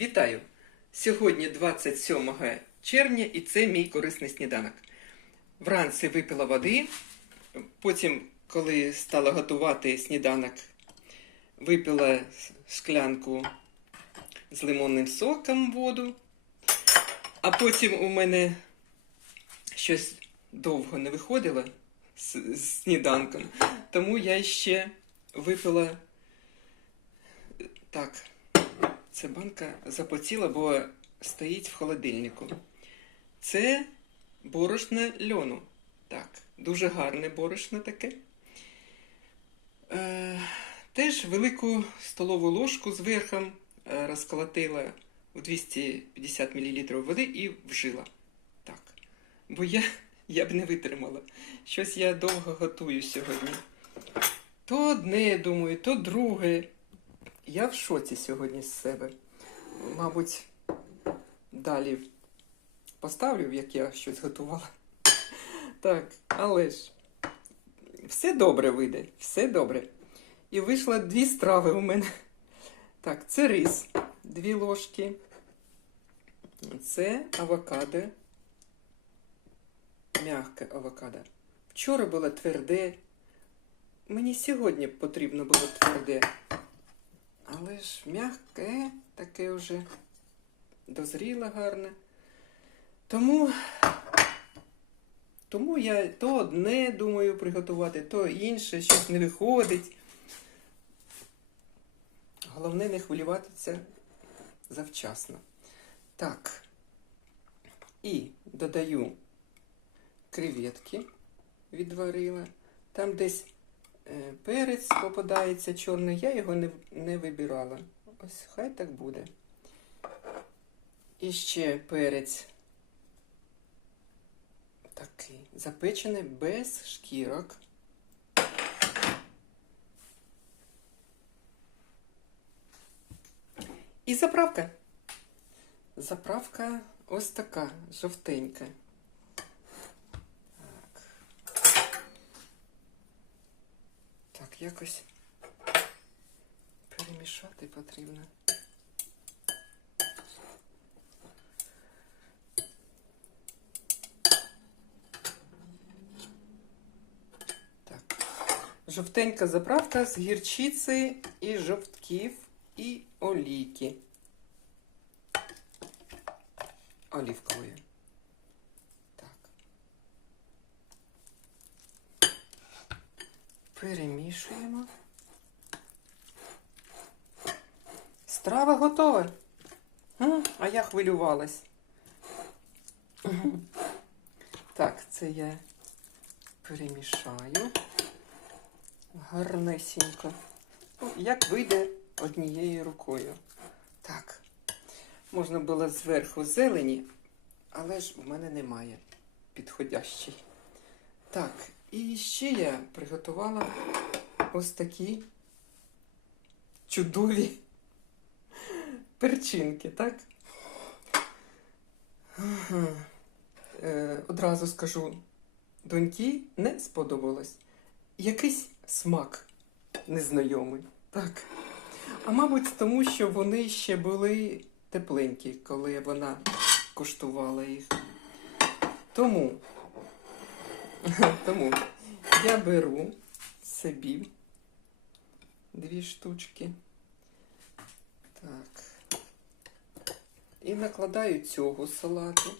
Вітаю! Сьогодні 27 червня і це мій корисний сніданок. Вранці випила води, потім, коли стала готувати сніданок, випила шклянку з лимонним соком воду, а потім у мене щось довго не виходило з, з сніданком, тому я ще випила так. Ця банка запотіла, бо стоїть в холодильнику. Це борошно льону. Так, дуже гарне борошно таке. Е, теж велику столову ложку з верхом е, розколотила у 250 мл води і вжила. Так. Бо я, я б не витримала. Щось я довго готую сьогодні. То одне думаю, то друге. Я в шоці сьогодні з себе. Мабуть, далі поставлю, як я щось готувала. Так, але ж все добре вийде, все добре. І вийшло дві страви у мене. Так, це рис, дві ложки. Це авокадо. Мягке авокадо. Вчора було тверде. Мені сьогодні потрібно було тверде. Але ж м'яке, таке вже дозріло гарне. Тому, тому я то одне думаю приготувати, то інше, щось не виходить. Головне не хвилюватися завчасно. Так. І додаю креветки відварила. Там десь Перець попадається чорний, я його не, не вибирала. Ось хай так буде. І ще перець такий запечений без шкірок. І заправка. Заправка ось така, жовтенька. Якось перемішати потрібно. Так. Жовтенька заправка з гірчиці і жовтків і олійки. Олівкової. Перемішуємо. Страва готова. А я хвилювалась. Так, це я перемішаю гарнесенько. Ну, як вийде однією рукою. Так. Можна було зверху зелені, але ж в мене немає підходящий. Так, і ще я приготувала ось такі чудові перчинки, так? Е, одразу скажу, доньки не сподобалось. Якийсь смак незнайомий, так. А мабуть, тому що вони ще були тепленькі, коли вона куштувала їх. Тому тому я беру собі дві штучки. Так. І накладаю цього салату.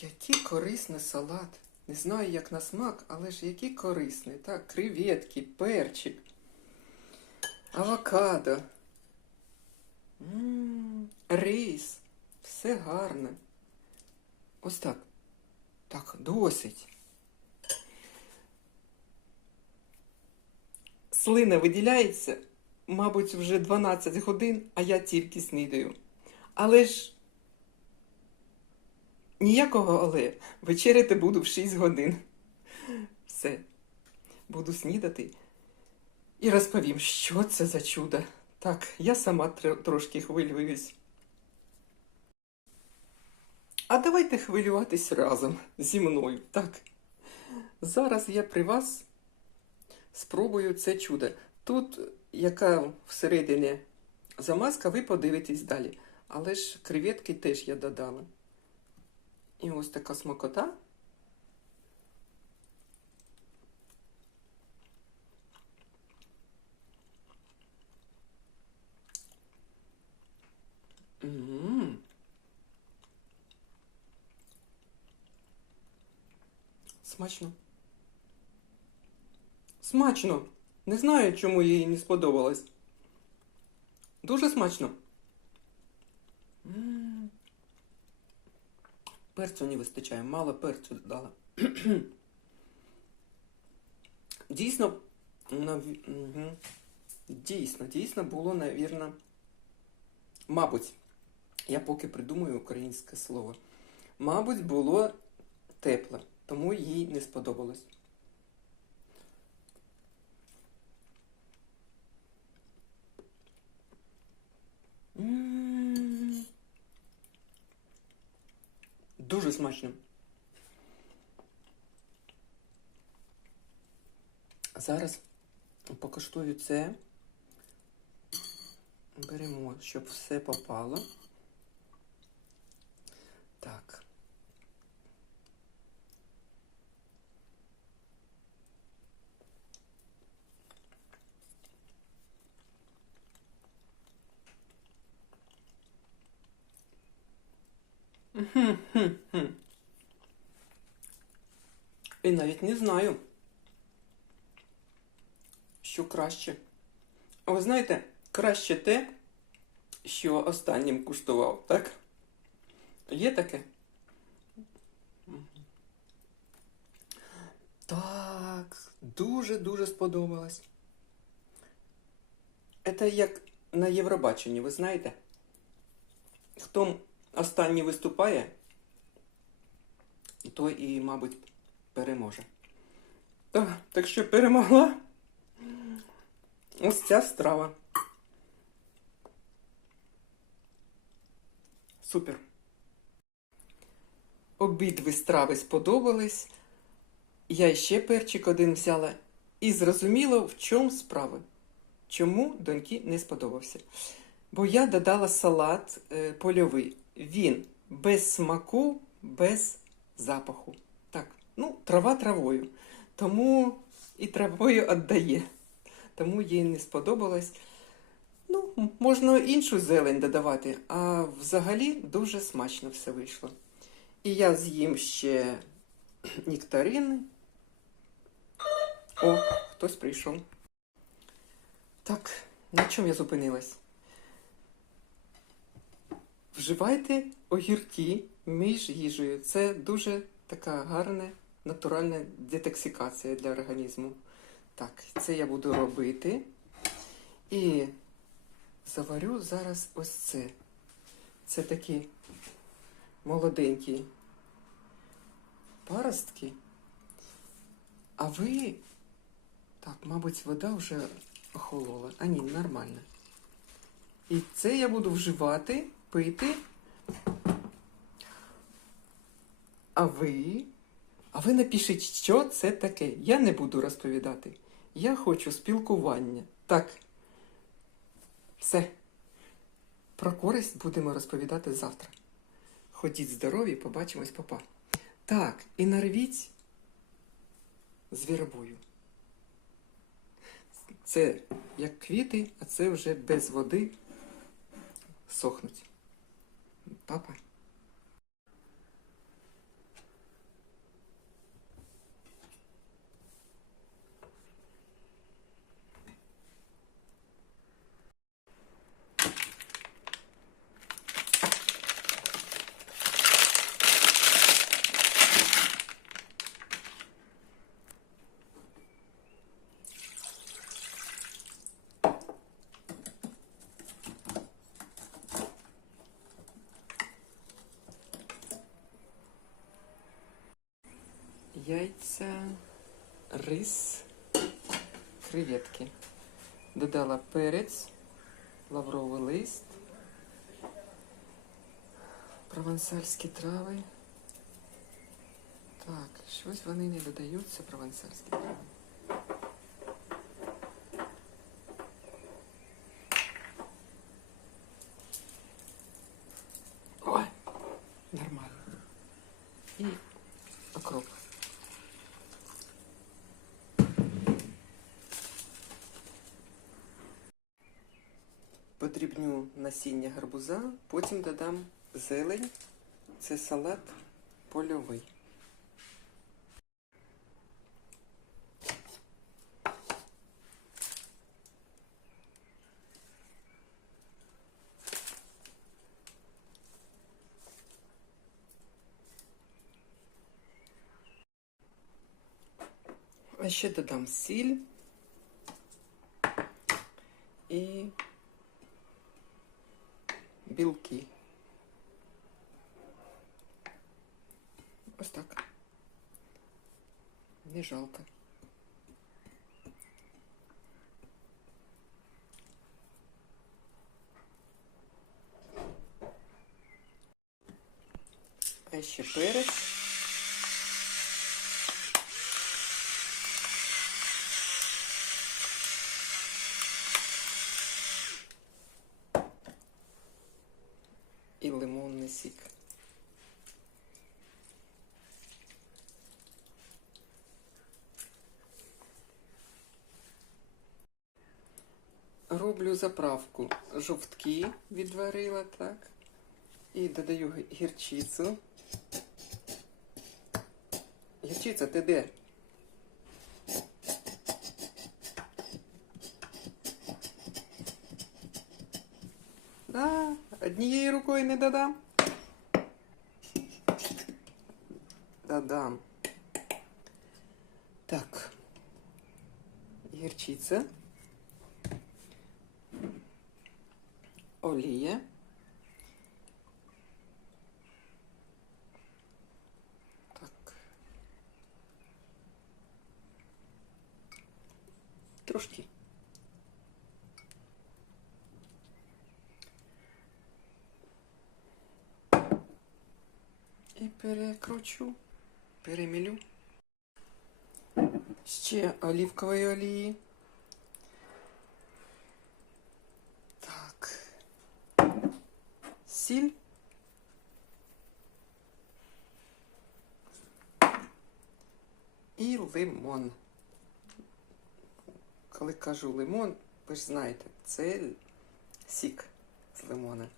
Який корисний салат. Не знаю, як на смак, але ж який корисний. Так, креветки, перчик, авокадо. Рис. Все гарне. Ось так. Так, досить. Слина виділяється, мабуть, вже 12 годин, а я тільки снідаю. Але ж ніякого але. Вечеряти буду в 6 годин. Все. Буду снідати і розповім, що це за чудо. Так, я сама трошки хвилююсь. А давайте хвилюватись разом зі мною. Так. Зараз я при вас спробую це чудо. Тут, яка всередині замазка, ви подивитесь далі. Але ж креветки теж я додала. І ось така смакота. М. Смачно. Смачно. Не знаю, чому їй не сподобалось. Дуже смачно. М. Перцю не вистачає, мало перцю додала. Дійсно, нав- дійсно, дійсно було, навірно, мабуть, я поки придумаю українське слово. Мабуть, було тепле, тому їй не сподобалось. Дуже смачно. Зараз покуштую це. Беремо, щоб все попало. Так. Хм-хм-хм. І навіть не знаю, що краще. А ви знаєте, краще те, що останнім куштував, так? Є таке? Так, дуже-дуже сподобалось. Це як на Євробаченні, ви знаєте? Хто останній виступає, той і, мабуть, переможе. Так, так що перемогла ось ця страва. Супер. Обидві страви сподобались. Я ще перчик один взяла і зрозуміла, в чому справа. Чому доньки не сподобався. Бо я додала салат е, польовий. Він без смаку, без запаху. Так, ну, трава травою. Тому і травою віддає. Тому їй не сподобалось. Ну, можна іншу зелень додавати, а взагалі дуже смачно все вийшло. І я з'їм ще нектарини. О, хтось прийшов. Так, на чому я зупинилась? Вживайте огірки між їжею. Це дуже така гарна натуральна детоксикація для організму. Так, це я буду робити. І заварю зараз ось це. Це такі молоденькі паростки. А ви. Так, мабуть, вода вже охолола. А ні, нормально. І це я буду вживати, пити. А ви? А ви напишіть, що це таке. Я не буду розповідати. Я хочу спілкування. Так. Все. Про користь будемо розповідати завтра. Ходіть здорові, побачимось, папа. Так, і нарвіть звіробою. Це як квіти, а це вже без води сохнуть. Папа. Куриця, рис, креветки. Додала перець, лавровий лист, провансальські трави. Так, щось вони не додаються, провансальські трави. Ой, нормально. І окроп. Насіння гарбуза, потім додам зелень. Це салат польовий. А ще додам сіль і білки. Ось так. Не жалко. А ще перець. І лимонний сік. Роблю заправку. Жовтки відварила, так. І додаю гірчицю. Гірчиця, ти де? однією рукою не додам. Додам. Так. Гірчиця. Олія. Так. Трошки. Перекручу, перемілю. Ще олівкової олії. Так. Сіль. І лимон. Коли кажу лимон, ви ж знаєте, це сік з лимона.